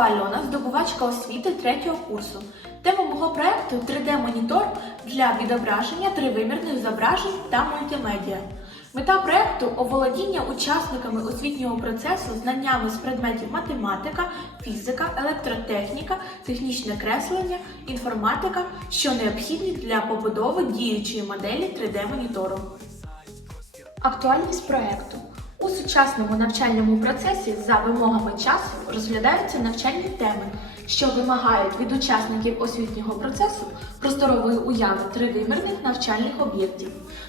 Альона, здобувачка освіти третього курсу. Тема мого проекту 3D-монітор для відображення тривимірних зображень та мультимедіа. Мета проекту оволодіння учасниками освітнього процесу знаннями з предметів математика, фізика, електротехніка, технічне креслення, інформатика, що необхідні для побудови діючої моделі 3D-монітору. Актуальність проекту. У сучасному навчальному процесі за вимогами часу розглядаються навчальні теми, що вимагають від учасників освітнього процесу просторової уяви тривимірних навчальних об'єктів,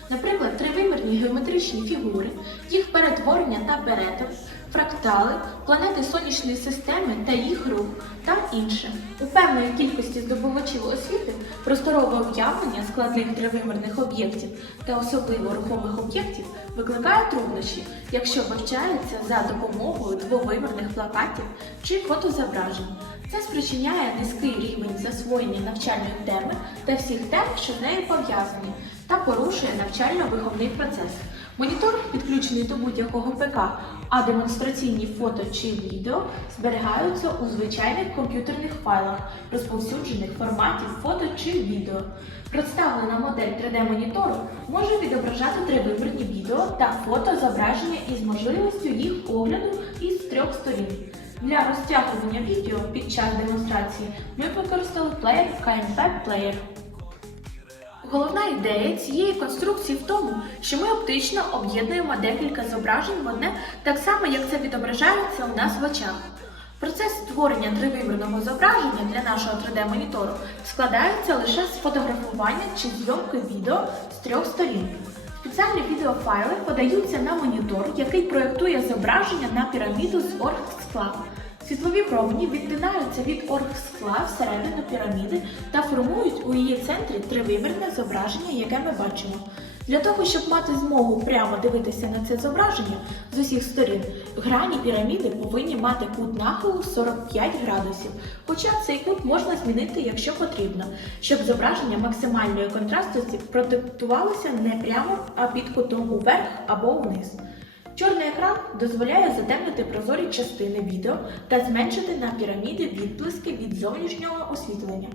наприклад, тривимірні геометричні фігури, їх перетворення та перетин, фрактали, планети сонячної системи та їх рух та інше. У певної кількості здобувачів освіти просторове уявлення складних тривимірних об'єктів та особливо рухомих об'єктів викликає труднощі, якщо вивчається за допомогою двовимірних плакатів чи фотозображень. Це спричиняє низький рівень засвоєння навчальної теми та всіх тем, що з нею пов'язані, та порушує навчально-виховний процес. Монітор підключений до будь-якого ПК, а демонстраційні фото чи відео зберігаються у звичайних комп'ютерних файлах, розповсюджених форматів фото чи відео. Представлена модель 3D-монітору може відображати тривимірні відео та фото зображення із можливістю їх огляду із трьох сторін. Для розтягування відео під час демонстрації ми використали плеєр KMP Player. Головна ідея цієї конструкції в тому, що ми оптично об'єднуємо декілька зображень в одне, так само як це відображається у нас в очах. Процес створення тривимірного зображення для нашого 3D-монітору складається лише з фотографування чи зйомки відео з трьох сторін. Спеціальні відеофайли подаються на монітор, який проєктує зображення на піраміду з оргскла. Світлові промені відтинаються від оргскла всередину піраміди та формують у її центрі тривимірне зображення, яке ми бачимо. Для того, щоб мати змогу прямо дивитися на це зображення з усіх сторін, грані піраміди повинні мати кут нахилу 45 градусів, хоча цей кут можна змінити, якщо потрібно, щоб зображення максимальної контрастності протектувалося не прямо, а під кутом уверх або вниз. Чорний екран дозволяє затемнити прозорі частини відео та зменшити на піраміди відблиски від зовнішнього освітлення.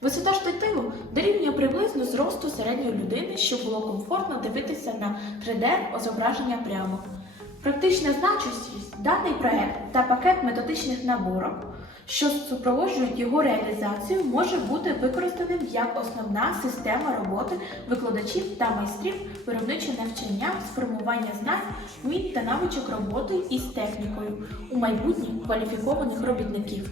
Висота штативу дорівнює приблизно зросту середньої людини, щоб було комфортно дивитися на 3D-зображення прямо. Практична значущість даний проект та пакет методичних наборок, що супроводжують його реалізацію, може бути використаним як основна система роботи викладачів та майстрів виробничого навчання з формування знань, вмінь та навичок роботи із технікою у майбутніх кваліфікованих робітників.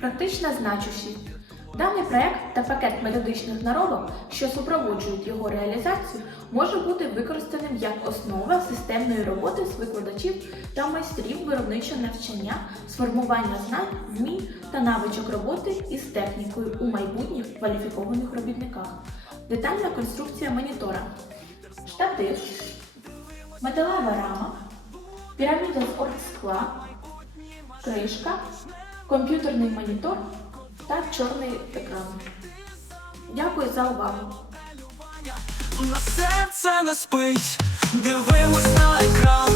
Практична значущість. Даний проект та пакет методичних наробок, що супроводжують його реалізацію, може бути використаним як основа системної роботи з викладачів та майстрів виробничого навчання, сформування знань, вмінь та навичок роботи із технікою у майбутніх кваліфікованих робітниках. Детальна конструкція монітора. Штатив, металева рама, піраміда з оргскла, кришка, комп'ютерний монітор та чорний екран. Дякую за увагу! На серце не спить, дивимось на екран.